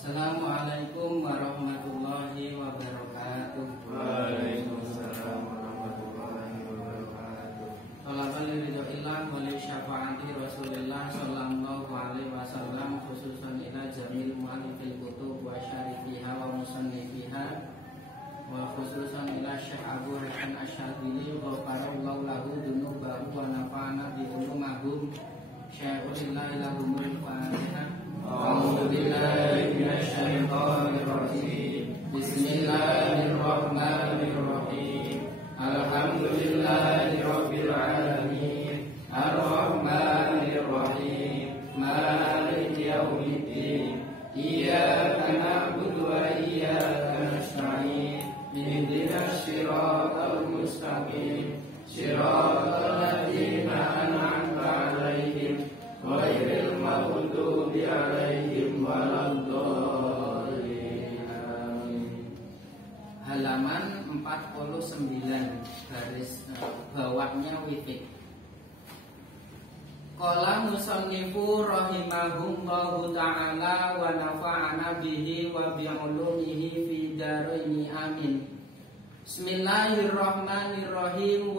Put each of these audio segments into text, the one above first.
Assalamualaikum warahmatullahi wabarakatuh. Waalaikumsalam warahmatullahi wabarakatuh. Tolakal ridhoillah wali syafaati Rasulillah sallallahu alaihi wasallam, khususan ila jamil mu'alifil kutub wa syarifiha wa musannifiha, wa khususan ila Syekh Abu Hasan Asyadili ghafarallahu lahu dunubahu wa nafa'ana bi ulumahum. Syaikhulillah lahumul Fatihah. A'udzu billahi minasy syaithanir rajim. Bismillahirrahmanirrahim. Alhamdulillahirabbil alamin. Arrahmanir rahim. Maliki yaumiddin. Iyyaka na'budu wa iyyaka nasta'in. Ihdinas siratal mustaqim. Siratal ladzina an'amta 'alaihim ghairil maghdubi 'alaihim waladdallin. Halaman 49 garis bawahnya witik. Qala musannifu rahimahullahu ta'ala wa nafa'ana bihi wa bi 'ulumihi fi dharaini amin. Bismillahirrahmanirrahim.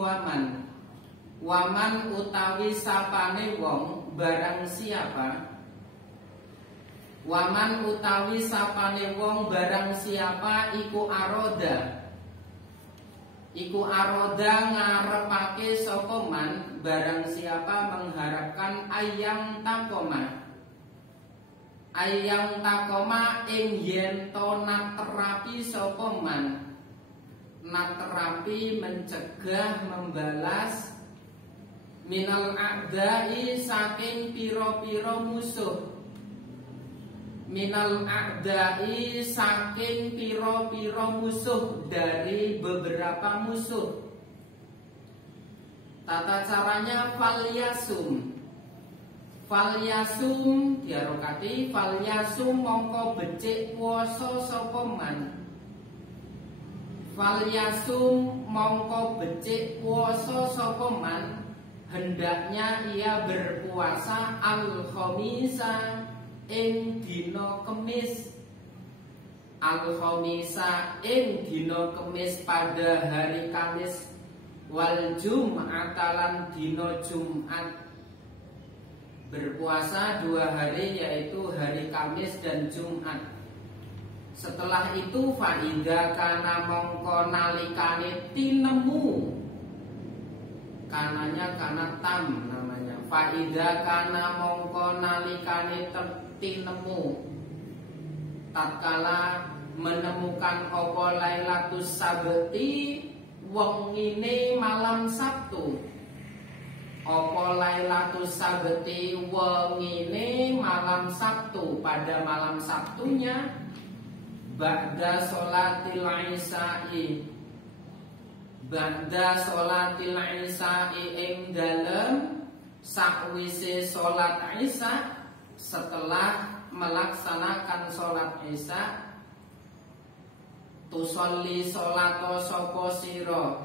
Waman utawi sapane wong barang siapa. Waman utawi sapane wong barang siapa iku aroda. Iku aroda ngarepake sapa man barang siapa mengharapkan ayang takoma. Ayang takoma ing yen to terapi sapa man. Terapi mencegah membalas minal a'dai saking piro-piro musuh. Minal a'dai saking piro-piro musuh, dari beberapa musuh. Tata caranya falyasum. Falyasum diarokati falyasum mongko becik puasa sapa man. Falyasum mongko becik puasa sapa man, hendaknya ia berpuasa al-khamisa ing dina Kemis. Al-khamisa ing dina Kemis pada hari Kamis, wal jum'atalan dina Jumat. Berpuasa 2 hari, yaitu hari Kamis dan Jumat. Setelah itu faida kana mongko nalikane tinemu. Kananya kana tam namanya. Faida kana mongko nalikane tinemu. Tatkala menemukan apa Lailatul Sabti wengine malam Sabtu. Apa Lailatul Sabti wengine malam Sabtu, pada malam Sabtunya ba'da sholatil isya'i. Ba'da sholatil isya'i ing dalem sakwise sholat isya, setelah melaksanakan sholat isya, tusolli sholato sopo siro.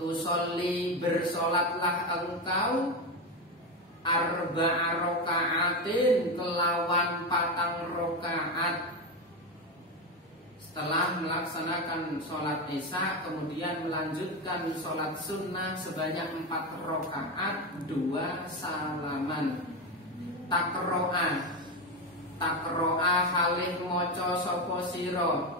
Tusolli bersolatlah engkau arba'a rokaatin kelawan 4 rokaat. Setelah melaksanakan sholat isya, kemudian melanjutkan sholat sunnah sebanyak 4 rokaat, 2 salaman. Takro'a halih moco sopo siro.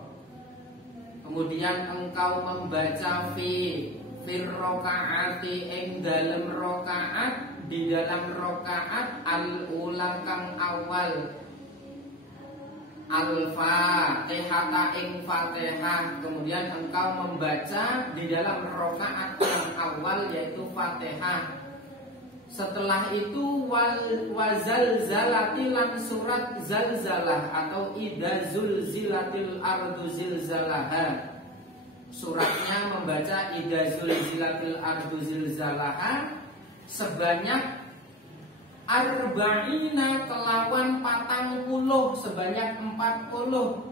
Kemudian engkau membaca fir rokaati ing dalam rokaat, di dalam rokaat al-ula kang awal, al-fatihah ing fatihah. Kemudian engkau membaca di dalam rokaat yang awal, yaitu fatihah. Setelah itu wazalzalati lan surat zalzalah atau idza zulzilatil ardu zilzalaha. Suratnya membaca idza zulzilatil ardu zilzalaha sebanyak arba'ina kelawan 40, sebanyak 40.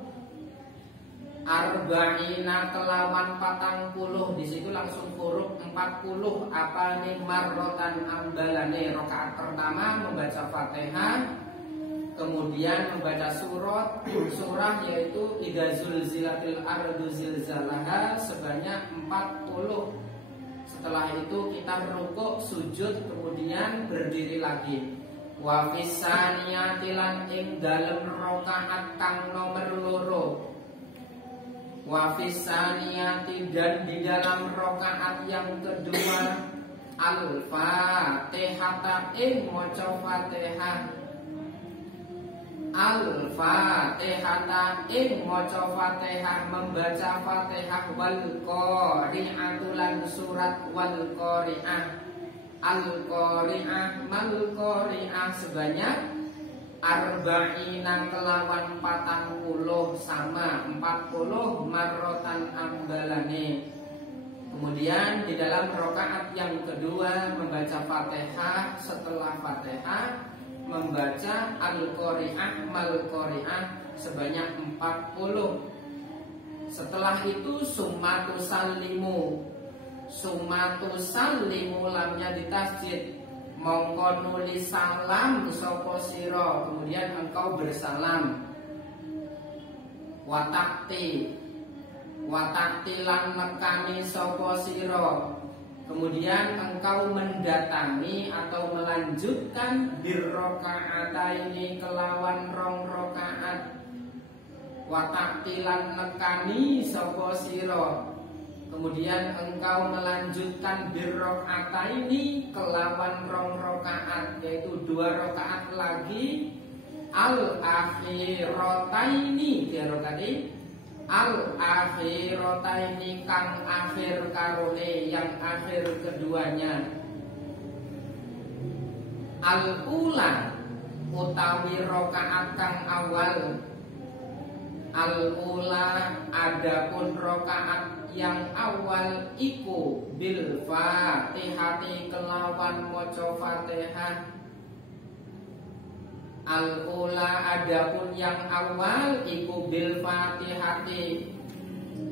Arba'ina kelawan 40, di situ langsung huruf 40. Apa nih marrotan ambalane? Rakaat pertama membaca Fatihah, kemudian membaca surah yaitu Idza zulzilatil ardu zilzalaha sebanyak 40. Setelah itu kita rukuk, sujud, kemudian berdiri lagi. Wa fisaniyati lan ing dalem rakaat kang nomor loro. Wa fisaniyati dan di dalam rakaat yang kedua al-Fatihah ing maca Fatihah. Al-Fatihah ing maca Fatihah, membaca Fatihah wal qari'atu lan surat wal qari'ah. Al-qari'ah mal qari'ah sebanyak arba'ina kelawan 40 sama 40 marrotan ambalane. Kemudian di dalam rakaat yang kedua membaca Fatihah, setelah Fatihah membaca al-qari'ah mal qari'ah sebanyak 40. Setelah itu summatu sallimu. Summatu sallimu lamnya di tasjid, mongko nulis salam sapa sira, kemudian engkau bersalam. Watakti lan nekani sapa sira, kemudian engkau mendatangi atau melanjutkan birrokaataini kelawan rong rokaat. Watakti lan nekani sapa sira, kemudian engkau melanjutkan birrokaataini kelawan rong rokaat, yaitu 2 rokaat lagi. Al-akhirataini dirokati al-akhirataini kang akhir karone yang akhir keduanya. Al-ula utawi rokaat kang awal. Al-ula adapun rokaat yang awal iku bil Fatihati kelawan maca Fatihah. Al-ula adapun yang awal iku bil Fatihati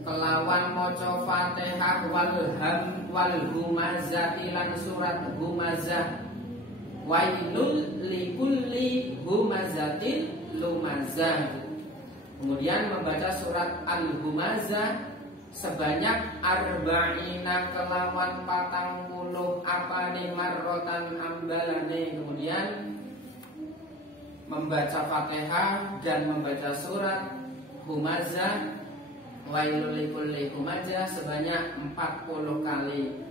kelawan maca Fatihah wal humazati lan surat humazah. Wailul likulli humazatin lumazah. Kemudian membaca surat al-humazah sebanyak arba'ina kelawan 40 apane marrotan ambalane. Kemudian membaca Fatihah dan membaca surat humazah wailul likulli humazah sebanyak 40 kali.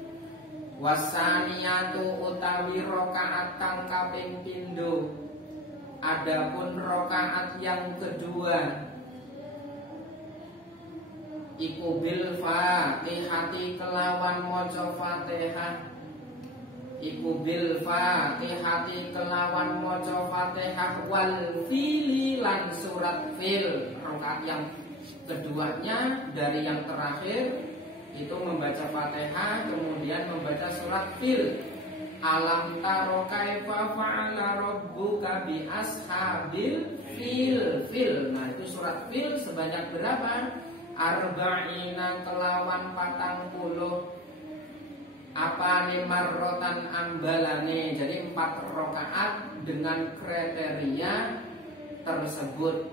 Wasaniyatu utawi rokaat kang kaping pindho. Adapun rokaat yang kedua iku bil Fatihati kelawan maca Fatihah. Iku bil Fatihati kelawan maca Fatihah wal fili lan surat fil. Rakaat yang keduanya dari yang terakhir itu membaca Fatihah kemudian membaca surat fil. Alam taro kaifa fa'ala rabbuka bi ashabil fil. Nah, itu surat fil sebanyak berapa? Arba'ina kelawan 40 apane marrotan ambalane. Jadi 4 rakaat dengan kriteria tersebut.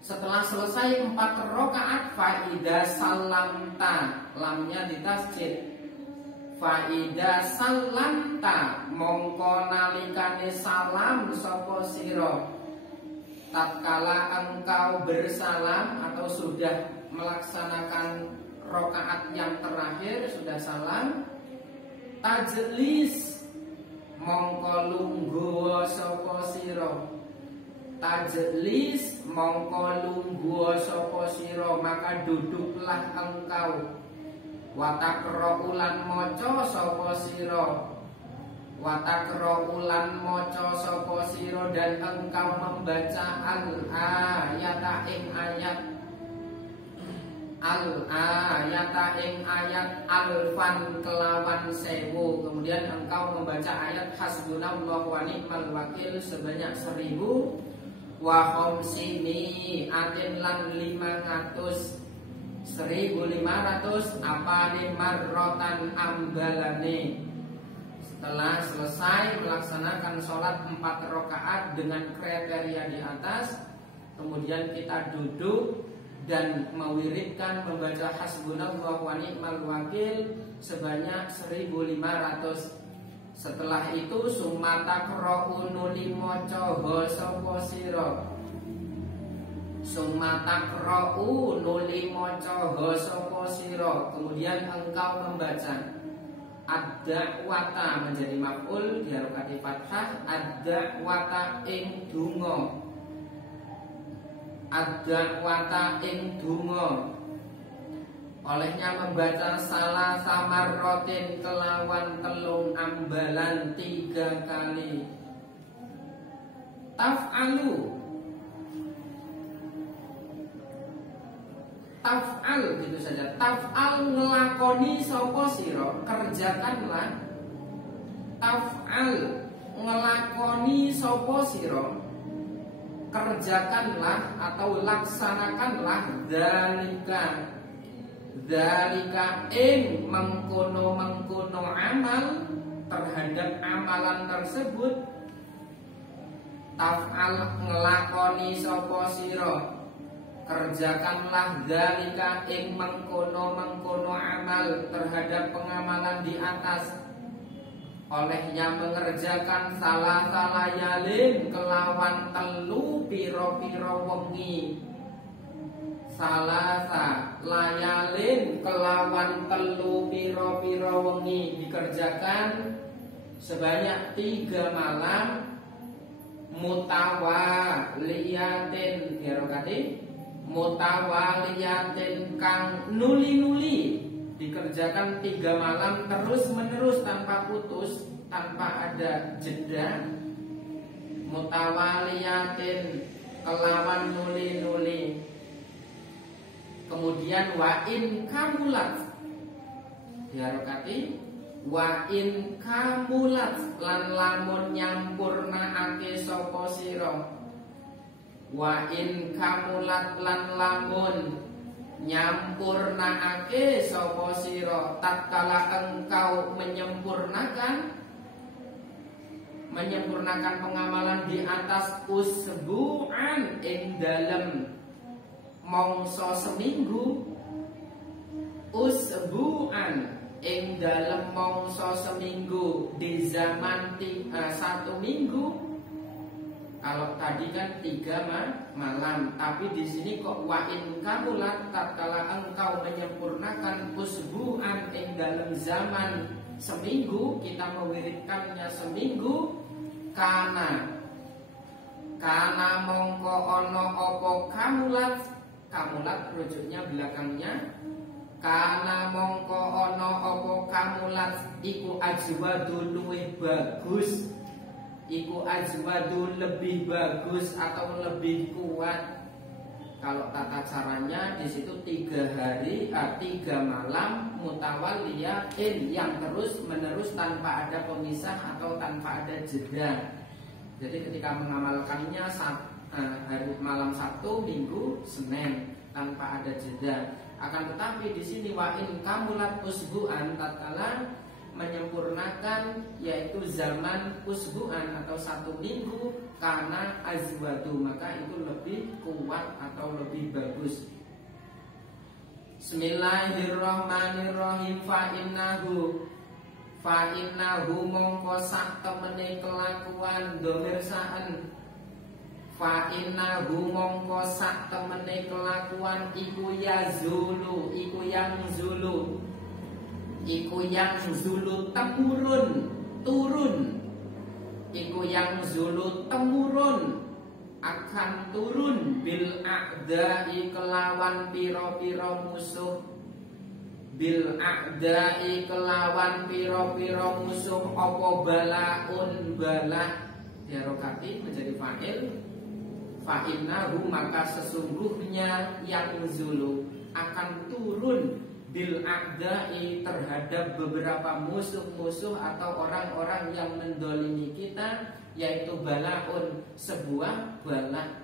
Setelah selesai 4 rakaat faida salamta, lamnya di tasjid. Faida salamta mongko nalikane salam sapa sira. Tatkala engkau bersalam atau sudah melaksanakan rakaat yang terakhir, sudah salam, tajlis mongko lungguh sapa sira. Tajlis mongko lungguh sapa sira, maka duduklah engkau. Watakro ulan moco sopo siro. Watakro ulan moco sopo siro dan engkau membaca al-ayata ing ayat. Al-ayata ing ayat alfan kelawan 1000. Kemudian engkau membaca ayat hasbunallahu wa ni'mal wakil sebanyak 1000. Wa khamsini atin lan 500 1.500 apane marrotan ambalane. Setelah selesai melaksanakan sholat 4 rakaat dengan kriteria di atas, kemudian kita duduk dan mewiridkan membaca hasbunallahu wa ni'mal wakil sebanyak 1500. Setelah itu sumata qra'u nuli maca sapa sira. Sumata qra'u nuli maca sapa sira. Kemudian engkau membaca ad-da'wata menjadi maf'ul di harokati fathah, ad-da'wata ing donga. Ad-da'wata ing donga. Olehnya membaca salah samarrotin kelawan telung ambalan 3 kali. Taf'alu, taf'al gitu saja. Taf'al ngelakoni sapa sira, kerjakanlah. Taf'al ngelakoni sapa sira, kerjakanlah atau laksanakanlah dzalika ing mengkono amal terhadap amalan tersebut. Taf'al ngelakoni sapa sira, kerjakanlah dzalika ing mengkono amal terhadap pengamalan di atas. Olehnya mengerjakan salah layalin kelawan telu piro-piro wengi. Salasa layalin kelawan telu piro-piro wengi dikerjakan sebanyak 3 malam. Mutawaliyatin dirokati mutawaliyatin kang nuli-nuli dikerjakan 3 malam terus menerus tanpa putus, tanpa ada jeda. Mutawaliyatin kelawan nuli-nuli. Kemudian wa in kamulat diharokati wa in kamulat lan lamun nyampurnaake sapa sira. Wa in kamulat lan lamun nyampurnaake sapa sira, tatkala engkau menyempurnakan pengamalan di atas usbu'an ing dalem mongso seminggu. Usbu'an ing dalem mongso seminggu di zaman 1 minggu. Kalau tadi kan 3 malam, tapi di sini kok wa in kamulat tatkala engkau menyempurnakan usbu'an ing dalam zaman seminggu, kita mewiridkannya seminggu. Kana mongko ono opo kamulat rujuknya belakangnya. Kana mongko ono opo kamulat iku ajwadu luwih bagus. Iku ajwadu lebih bagus atau lebih kuat. Kalau tata caranya di situ 3 hari, 3 malam mutawaliyatin yang terus menerus tanpa ada pemisah atau tanpa ada jeda. Jadi ketika mengamalkannya hari malam Sabtu, Minggu, Senin tanpa ada jeda. Akan tetapi di sini wa in kamulat usbu'an tatkala menyempurnakan yaitu zaman usbu'an atau 1 minggu, karena azwadu maka itu lebih kuat atau lebih bagus. Bismillahirrahmanirrahim. Fa innahu mongko sak temene kelakuan domir saan. Fa innahu mongko sak temene kelakuan iku yazulu, iku yang zulu. Iku yang zulu temurun, turun. Iku yang zulu temurun, akan turun bil a'da'i kelawan piro-piro musuh. Bil a'da'i kelawan piro-piro musuh. Opo balaun bala dirokati menjadi fa'il. Fa'innahu maka sesungguhnya yang zulu akan turun bil a'da'i terhadap beberapa musuh-musuh atau orang-orang yang mendolimi kita, yaitu balaun, sebuah bala.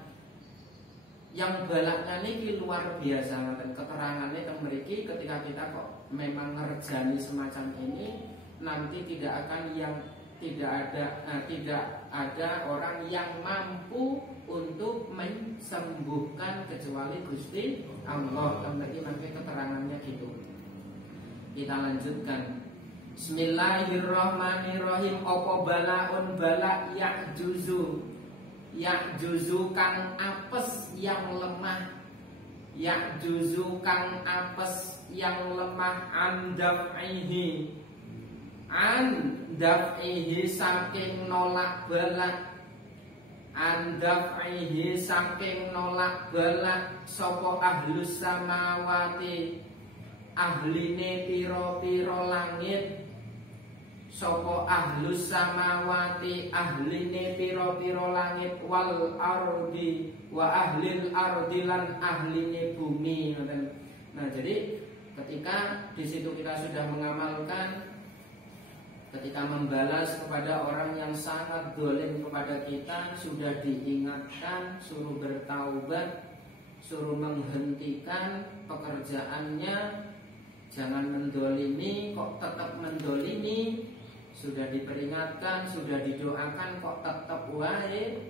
Yang balaknya ini luar biasa, dan keterangannya yang memiliki ketika kita kok memang ngerjani semacam ini, nanti tidak ada orang yang mampu untuk menyembuhkan kecuali Gusti Allah. Nanti keterangannya gitu. Kita lanjutkan. Bismillahirrahmanirrahim. Apa balaun bala Ya'juzu kang apes yang lemah. Ya'juzu kang apes yang lemah an daf'ihi saking nolak bala. An daf'ihi saking nolak bala sapa ahlus samawati ahline pira-pira langit. Sapa ahlus samawati ahline pira-pira langit wal ardi wa ahlil ardi lan ahline bumi. Nah, jadi ketika di situ kita sudah mengamalkan, ketika membalas kepada orang yang sangat dolim kepada kita, sudah diingatkan, suruh bertaubat, suruh menghentikan pekerjaannya, jangan mendolimi, kok tetap mendolimi. Sudah diperingatkan, sudah didoakan, kok tetap wae.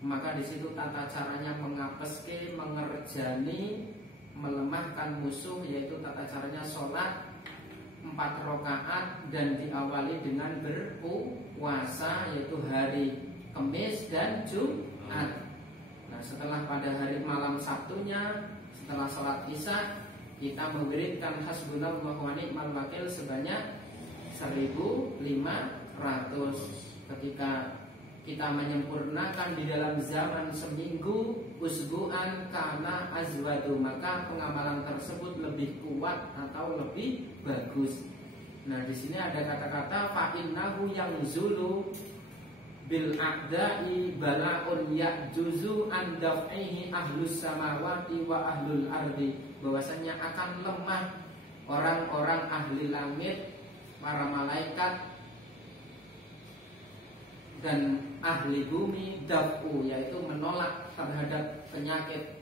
Maka di situ tata caranya mengapeske, mengerjani, melemahkan musuh, yaitu tata caranya sholat 4 rakaat dan diawali dengan berpuasa, yaitu hari Kamis dan Jumat. Nah, setelah pada hari malam Sabtunya, setelah sholat Isya, kita memberikan hasbunallah wa ni'mal wakil sebanyak 1.500. Ketika kita menyempurnakan di dalam zaman seminggu usbu'an kana azwadu, maka pengamalan tersebut lebih kuat atau lebih bagus. Nah, di sini ada kata-kata fa innahu yanzulu bil a'da'i bala'un ya'juzu an daf'ihi ahlus samawati wa ahlul ardi, bahwasanya akan lemah orang-orang ahli langit, para malaikat dan ahli bumi, daf'u yaitu menolak terhadap penyakit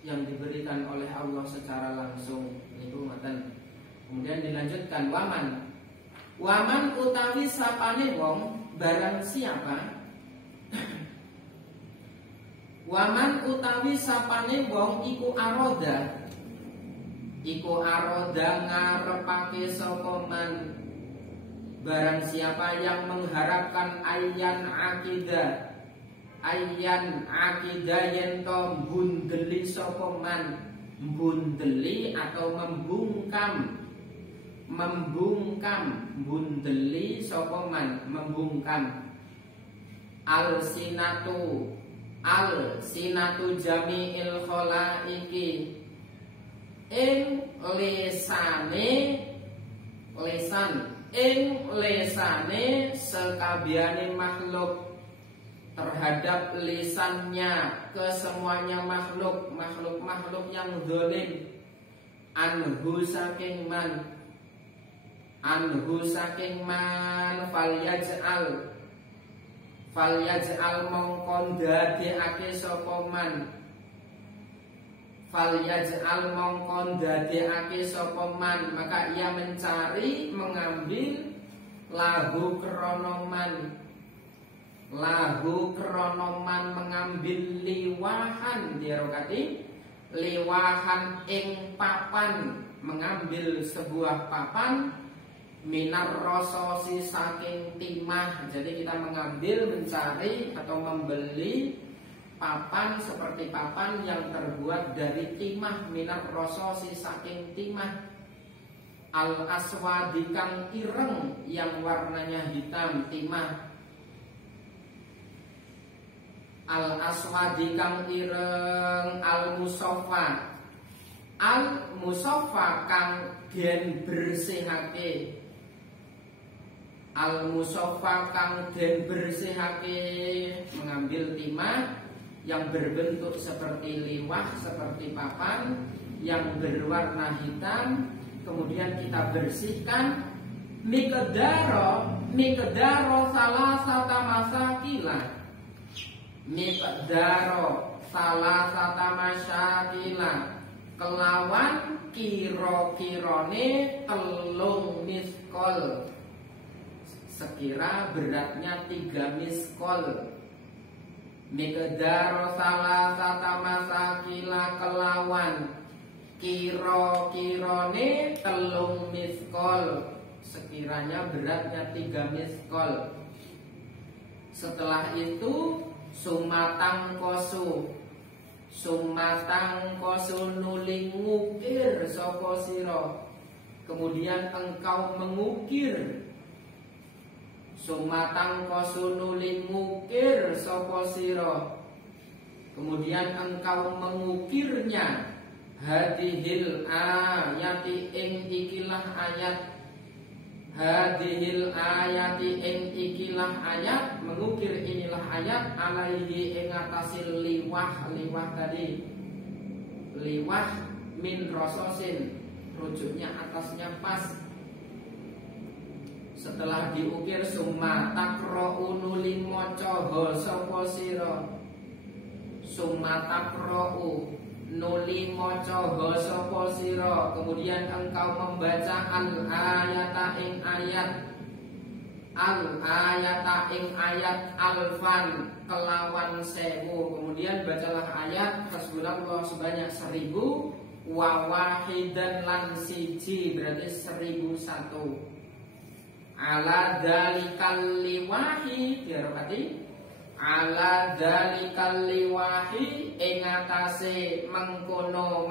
yang diberikan oleh Allah secara langsung. Itu ngaten. Kemudian dilanjutkan waman utawi sapane wong, barang siapa waman utawi sapane wong iku aroda ngarepake sapa man, barang siapa yang mengharapkan ayyan akidah yento bundeli sapa man, bundeli atau membungkam bundeli sapa man, membungkam al sinatu jami'il khalaiki ing lesane sekabehane makhluk, terhadap lisannya kesemuanya makhluk yang zalim, anhu saking man falyaj'al mongkon dadekake sapa man, falyaj'al mongkon dadekake sapa man, maka ia mencari, mengambil lahu kronoman mengambil liwahan, dirokati liwahan ing papan, mengambil sebuah papan minar rososi saking timah. Jadi kita mengambil, mencari atau membeli papan seperti papan yang terbuat dari timah, minar rososi saking timah, al aswadi kang ireng yang warnanya hitam, timah, al aswadi kang ireng, al musoffa kang den bersihake, al musoffa kang den bersihake, mengambil timah yang berbentuk seperti liwah, seperti papan yang berwarna hitam, kemudian kita bersihkan, miqdaro salasata masakila, miqdaro salasata masakila, kelawan kira-kirane telung miskol, sekira beratnya 3 miskol. Miqdar salasata masakila kelawan kira-kirane 3 miskol, sekiranya beratnya 3 miskol. Setelah itu sumatang kosu nuli ngukir sapa sira, kemudian engkau mengukir. Sumatang kosu nuli ngukir sapa sira, kemudian engkau mengukirnya. Hadhil ayati ing ikilah ayat. Hadhil ayati ing ikilah ayat, mengukir inilah ayat. Alaihi ing atasil liwah tadi, liwah min rososin, rujuknya atasnya pas. Setelah diukir summa taqra'u nuli maca sapa sira, summa taqra'u nuli maca sapa sira, kemudian engkau membaca al ayata ing ayat, al ayata ing ayat alfan kelawan 1000, kemudian bacalah ayat hasbunallah sebanyak 1000 wa wahidan lan siji, berarti 1001. Ala dalikal liwahi, dirapati ala dalikal liwahi ing atase mengkono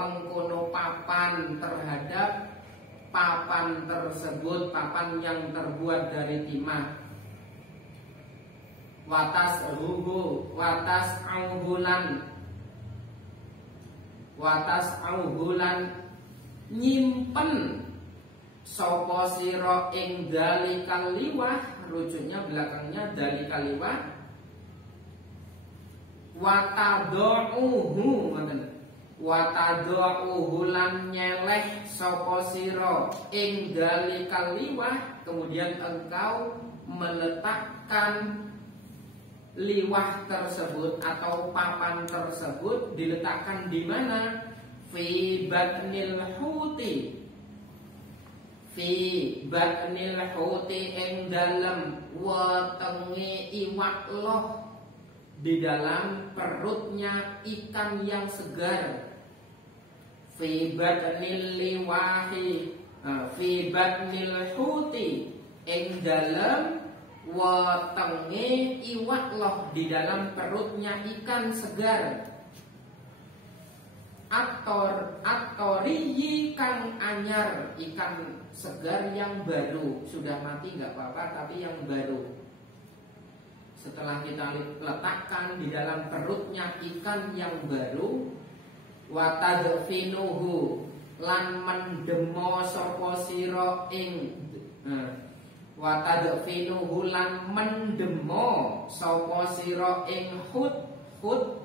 papan, terhadap papan tersebut, papan yang terbuat dari timah. Watas auhulan nyimpen sapa sira ing dalikal liwah, rujuknya belakangnya dalikal liwah. Watadauhu lan nyeleh sapa sira ing dalikal liwah, kemudian engkau meletakkan liwah tersebut atau papan tersebut diletakkan di mana? Fi batnil huti, fi batnil huti ing dalem wetenge iwak loh, di dalam perutnya ikan yang segar. Fi batnil liwahi, fi batnil huti ing dalem wetenge iwak loh, di dalam perutnya ikan segar. Aktoriyi kang anyar, ikan segar yang baru, sudah mati nggak apa-apa tapi yang baru. Setelah kita letakkan di dalam perutnya ikan yang baru, watadfinuhu lan mendemo sapa sira ing, watadfinuhu lan mendemo sapa sira ing hud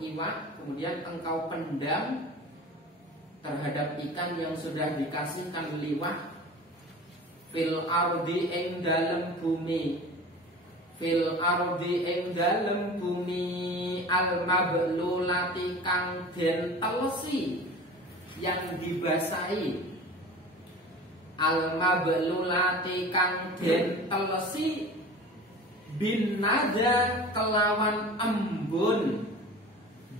iwak, kemudian engkau pendam terhadap ikan yang sudah dikasihkan liwah. Fil ardi ing dalem bumi, fil ardi ing dalem bumi, al mablulati kang den telesi, yang dibasahi. Al mablulati kang den telesi, bin nada kelawan embun,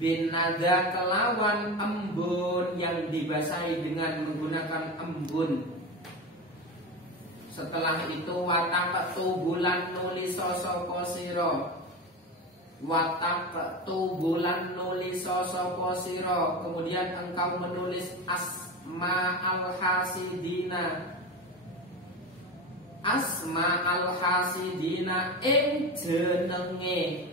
bin nada kelawan embun, yang dibasahi dengan menggunakan embun. Setelah itu wataqtu bulan nulis sapa sira, wataqtu bulan nulis sapa sira, kemudian engkau menulis asma al-hasidina, asma al-hasidina ing jenenge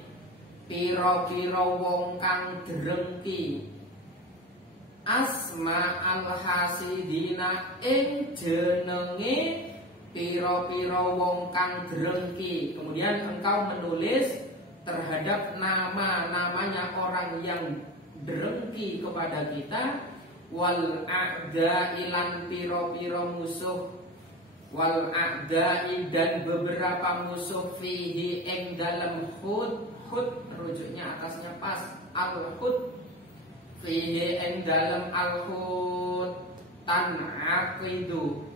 pira-pira wong kang drengki. Asma al-hasidina ing jenenge pira-pira wong kang drengki. Kemudian engkau menulis terhadap nama-namanya orang yang drengki kepada kita. Wal a'da'i lan pira-pira musuh, wal a'da'i dan beberapa musuh, fihi ing dalem hud, rujuknya atasnya pas, al-hud, fihi ing dalem al-hud, tan'aqidu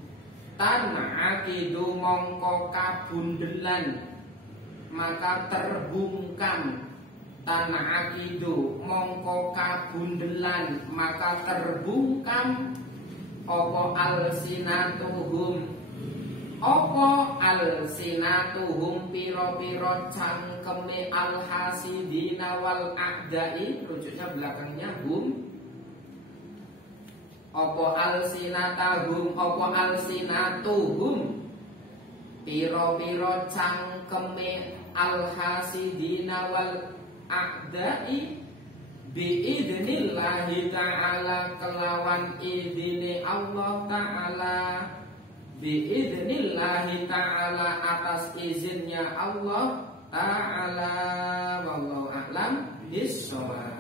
Tan'aqidu mongko kabundelan, maka terbungkam. Tan'aqidu mongko kabundelan, maka terbungkam. Opo alsinatuhum, opo alsinatuhum piro-piro cangkeme alhasidina wal a'dai, rujuknya belakangnya hum. Opo alsinatahum, opo alsinatuhum piro-piro cangkeme alhasidina wal a'dai biidnillahi ta'ala kelawan idini Allah ta'ala, biidnillahi ta'ala atas izinnya Allah ta'ala. Wallahu a'lam bishawab.